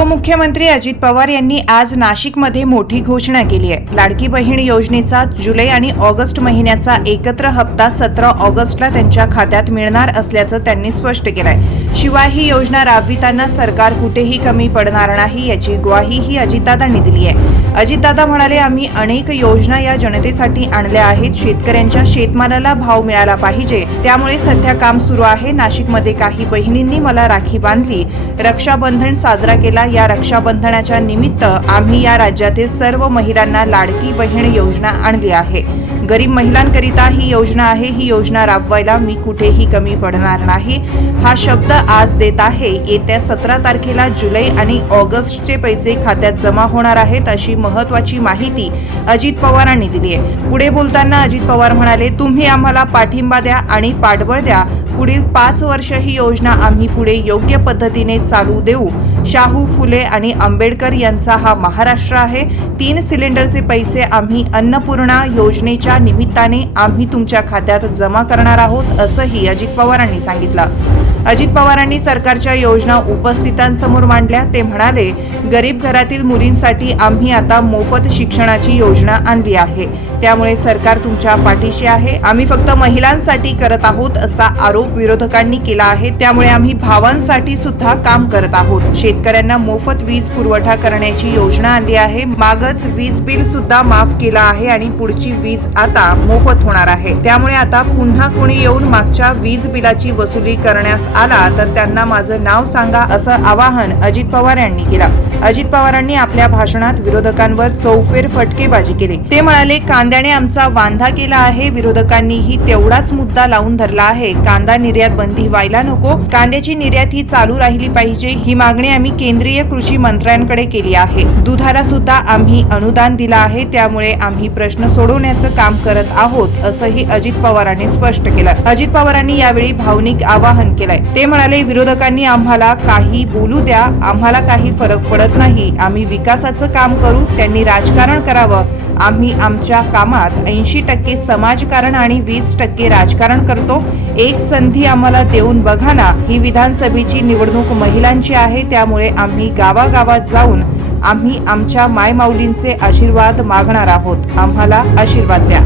उपमुख्यमंत्री अजित पवार यांनी आज नाशिकमध्ये मोठी घोषणा केली आहे. लाडकी बहीण योजनेचा जुलै आणि ऑगस्ट महिन्याचा एकत्र हप्ता सतरा ऑगस्टला त्यांच्या खात्यात मिळणार असल्याचं त्यांनी स्पष्ट केलंय. शिवाय ही योजना राबविताना सरकार कुठेही कमी पडणार नाही याची ग्वाहीही अजितदादांनी दिली आहे. अजितदादा म्हणाले आम्ही अनेक योजना या जनतेसाठी आणल्या आहेत. शेतकऱ्यांच्या शेतमालाला भाव मिळाला पाहिजे. त्यामुळे सध्या काम सुरू आहे. नाशिकमध्ये काही बहिणींनी मला राखी बांधली. रक्षाबंधन साजरा केला. या रक्षाबंधनाच्या निमित्त आम्ही या राज्यातील सर्व महिलांना लाडकी बहीण योजना आणली आहे. गरीब महिलांकरिता ही योजना आहे ही योजना राबवायला मी कुठेही कमी पडणार नाही. हा शब्द आज देत आहे. येत्या सतरा तारखेला जुलै आणि ऑगस्टचे पैसे खात्यात जमा होणार आहेत अशी महत्वाची माहिती अजित पवारांनी दिली आहे. पुढे बोलताना अजित पवार म्हणाले तुम्ही आम्हाला पाठिंबा द्या आणि पाठबळ द्या. पुढील पाच वर्ष ही योजना आम्ही पुढे योग्य पद्धतीने चालू देऊ. शाहू फुले आणि आंबेडकर यांचा हा महाराष्ट्र आहे. तीन सिलेंडरचे पैसे आम्ही अन्नपूर्णा योजनेच्या निमित्ताने आम्ही तुमच्या खात्यात जमा करणार आहोत असंही अजित पवारांनी सांगितलं. अजित पवारांनी सरकारच्या योजना उपस्थितांसमोर मांडल्या. ते म्हणाले गरीब घरातील मुलींसाठी आम्ही आता मोफत शिक्षणाची योजना आणली आहे. त्यामुळे सरकार तुमच्या पाठीशी आहे. आम्ही फक्त महिलांसाठी करत आहोत असा आरोप विरोधकांनी केला आहे. त्यामुळे आम्ही भावांसाठी सुद्धा काम करत आहोत. शेतकऱ्यांना मोफत वीज पुरवठा करण्याची योजना आणली आहे. मागच वीज बिल सुद्धा माफ केलं आहे आणि पुढची वीज आता मोफत होणार आहे. त्यामुळे आता पुन्हा कोणी येऊन मागच्या वीज बिलाची वसुली करण्यास आला तर त्यांना माझं नाव सांगा असं आवाहन अजित पवार यांनी केलं. अजित पवारांनी आपल्या भाषणात विरोधकांवर चौफेर फटकेबाजी केली. ते म्हणाले कांद्याने आमचा वांधा केला आहे विरोधकांनीही तेवढाच मुद्दा लावून धरला आहे. कांदा निर्यात बंदी व्हायला नको. कांद्याची निर्यात ही चालू राहिली पाहिजे. ही मागणी आम्ही केंद्रीय कृषी मंत्र्यांकडे केली आहे. दुधाला सुद्धा आम्ही अनुदान दिलं आहे. त्यामुळे आम्ही प्रश्न सोडवण्याचं काम करत आहोत असंही अजित पवारांनी स्पष्ट केलं. अजित पवारांनी यावेळी भावनिक आवाहन केलंय. ते म्हणाले विरोधकांनी आम्हाला काही बोलू द्या आम्हाला काही फरक पडत नाही. आम्ही विकासाचं काम करू त्यांनी राजकारण करावं. आम्ही आमच्या कामात ऐंशी टक्के समाजकारण आणि वीस टक्के राजकारण करतो. एक संधी आम्हाला देऊन बघा ना ही विधानसभेची निवडणूक महिलांची आहे त्यामुळे आम्ही गावागावात जाऊन आम्ही आमच्या मायमाऊलींचे आशीर्वाद मागणार आहोत. आम्हाला आशीर्वाद द्या.